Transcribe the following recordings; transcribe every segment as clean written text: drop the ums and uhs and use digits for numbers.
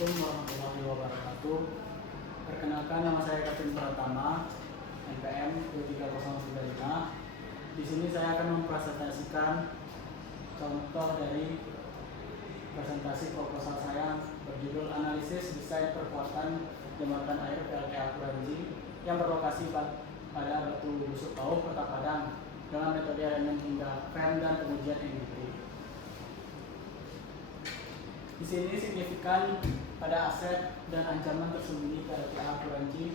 Assalamualaikum warahmatullahi wabarakatuh. Perkenalkan, nama saya Kevin Pratama, NPM 23035. Di sini saya akan mempresentasikan contoh dari presentasi proposal saya berjudul Analisis Desain Perkuatan Jembatan Air PLTA Kuranji yang berlokasi pada Batu Busuk Pauh, Kota Padang dengan metode elemen hingga frame dan pengujian NDT. Di sini signifikan pada aset dan ancaman tersembunyi PLTA Kuranji.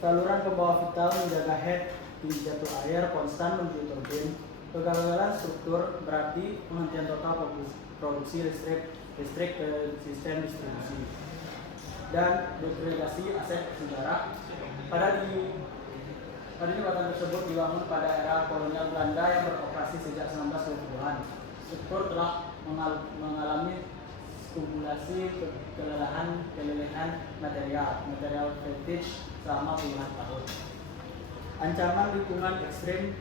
Saluran pembawa vital menjaga head tinggi jatuh air konstan menuju turbin. Kegagalan struktur berarti penghentian total produksi listrik ke sistem distribusi dan degradasi aset sejarah. Pada jembatan tersebut dibangun pada era kolonial Belanda yang beroperasi sejak 1920-an. Struktur telah mengalami skumulasi kelelahan material fetish selama puluhan tahun. Ancaman lingkungan ekstrim.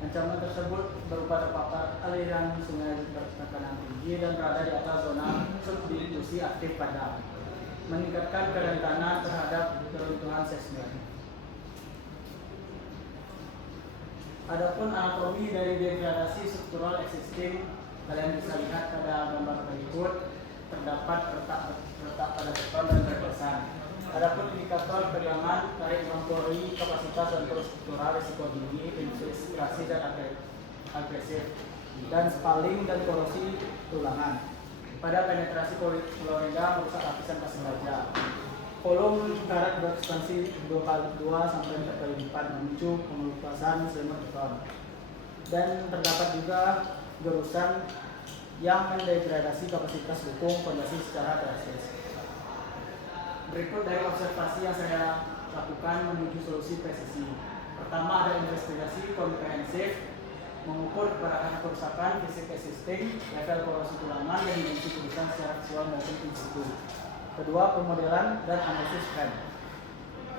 Ancaman tersebut berupa terpapar aliran sungai bertekanan tinggi dan berada di atas zona substitusi aktif Padang, meningkatkan kerentanan terhadap keruntuhan seismik. Adapun anatomi dari degradasi struktural existing, kalian bisa lihat pada gambar berikut. Terdapat retak pada beton dan berkesan. Adapun indikator tegangan, tarik mempori, kapasitas dan struktural risiko tinggi, infiltrasi dan agresif, dan spaling dan korosi tulangan. Pada penetrasi klorida merusak lapisan pasir baja. Kolom karat berekspansi 2x2 sampai 4x4 memicu pengelupasan selimut beton. Dan terdapat juga gerusan yang mendegradasi kapasitas dukung fondasi secara drastis. Berikut dari observasi yang saya lakukan menuju solusi presisi. Pertama, ada investigasi komprehensif mengukur keparaan kerusakan fisik existing, level korosi tulangan, dan dimensi kerusakan secara visual maupun in situ. Kedua, pemodelan dan analisis frame.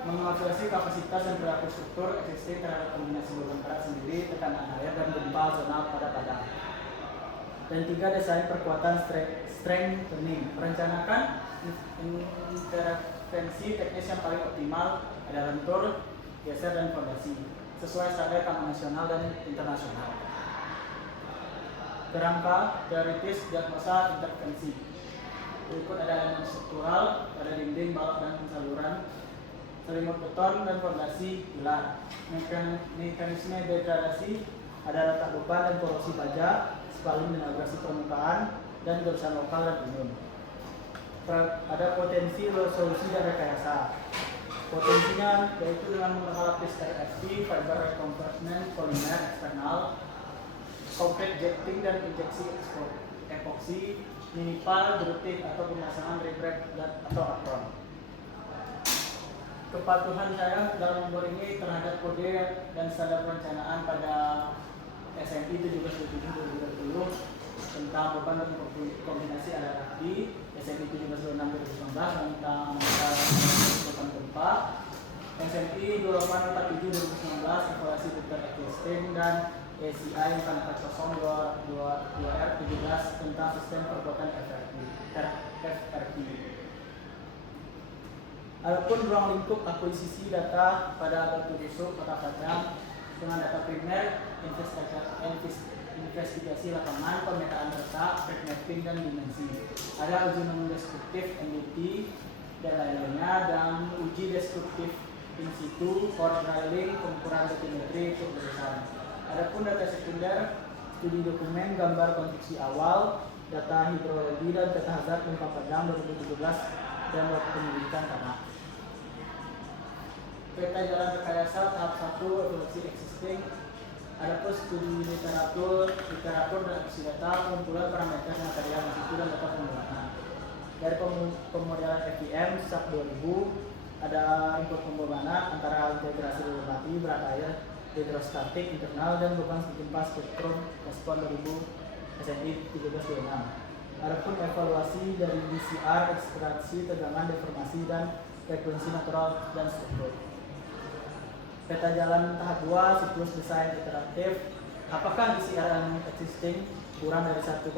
Mengevaluasi kapasitas dan perilaku struktur existing terhadap kombinasi beban berat sendiri, tekanan air, dan gempa zonal pada Padang. Dan tiga, desain perkuatan strengthening. Merencanakan intervensi teknis yang paling optimal adalah lentur, geser, dan fondasi sesuai standar keamanan nasional dan internasional. Kerangka, teoritis, diagnosa, intervensi. Berikut ada elemen struktural pada dinding, balok, dan saluran, selimut beton, dan fondasi pilar. Mekanisme degradasi ada retak beban dan korosi baja, spaling dan abrasi permukaan, dan gerusan lokal dan umum. Ada potensi, solusi, dan rekayasa. Potensinya yaitu dengan menggunakan lapis RFP, fiber reinforcement polymer eksternal, concrete jetting dan injeksi epoksi, minipal, gruting atau pemasangan rebrek atau apron. Kepatuhan saya dalam membuat ini terhadap kode dan standar perencanaan pada SMI 17/7/2020 tentang beban dan kombinasi alat aktif, SMI 17/6/2019 tentang beban gempa, SMI 28/47/2019 evaluasi filter existing, dan ACI 440/22R17 tentang sistem perkuatan FRP. Adapun ruang lingkup akuisisi data pada Batu Busuk, Kota Padang dengan data primer, investigasi lapangan, pemetaan retak, track mapping, dan dimensi. Ada uji non-deskriptif NDT dan lain-lainnya, dan uji deskriptif in situ, core drilling, pengukuran batimetri untuk berusaha. Adapun data sekunder, studi dokumen, gambar konstruksi awal, data hidrologi, dan data hazard gempa Padang 2017 dan waktu penyelidikan tanah. Peta jalan rekayasa tahap 1 evolusi existing. Adapun studi literatur dan aksi data, pengumpulan parameter material situ dan data pembuatan. Dari pemodelan FEM SAP 2000 ada input pembebanan antara integrasi relati, berat air, hidrostatik internal, dan beban gempa spektrum respon 2000 SNI 1326. Adapun evaluasi dari DCR, ekstraksi, tegangan, deformasi, dan frekuensi natural dan struktur. Peta jalan tahap 2, siklus desain iteratif. Apakah DCR yang existing kurang dari 1,0?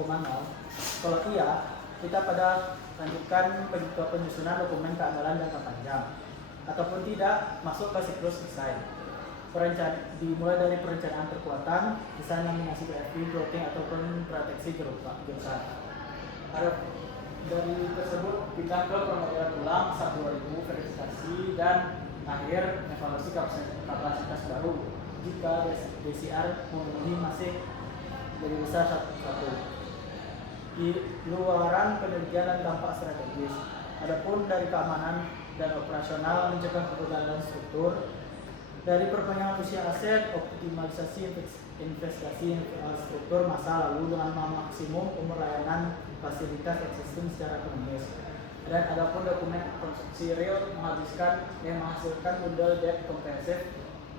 Kalau iya, kita pada lanjutkan penyusunan dokumen keandalan jangka panjang, ataupun tidak masuk ke siklus desain. Dimulai dari perencanaan perkuatan, desain laminasi BFP, grouting ataupun proteksi jurusan. Dari tersebut kita ke pemodelan ulang SAP 2000, verifikasi dan akhir evaluasi kapasitas baru jika DCR memenuhi masih dari besar satu. Di luaran penelitian dan dampak strategis. Adapun dari keamanan dan operasional mencegah kegagalan struktur, dari perpanjangan usia aset, optimalisasi investasi struktur masa lalu dengan maksimum umur layanan fasilitas existing secara ekonomis. Dan adapun dokumen konstruksi real menghasilkan model debt comprehensive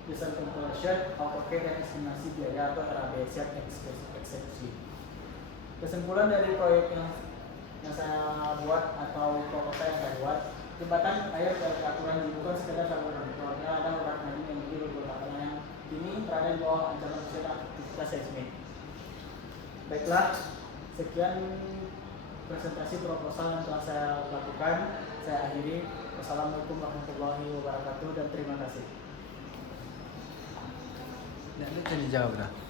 design completion, AutoCAD dan estimasi biaya atau RAB siap eksekusi. Kesimpulan dari proyek yang saya buat atau proposal yang saya buat, jembatan air dari aturan bukan sekedar saluran, karena ada urat nadi yang berdiri beberapa yang kini berada di bawah ancaman unsur aktivitas seismik. Baiklah, sekian presentasi proposal yang telah saya lakukan. Saya akhiri. Wassalamualaikum warahmatullahi wabarakatuh dan terima kasih. Nah, ini jadi jawab dah.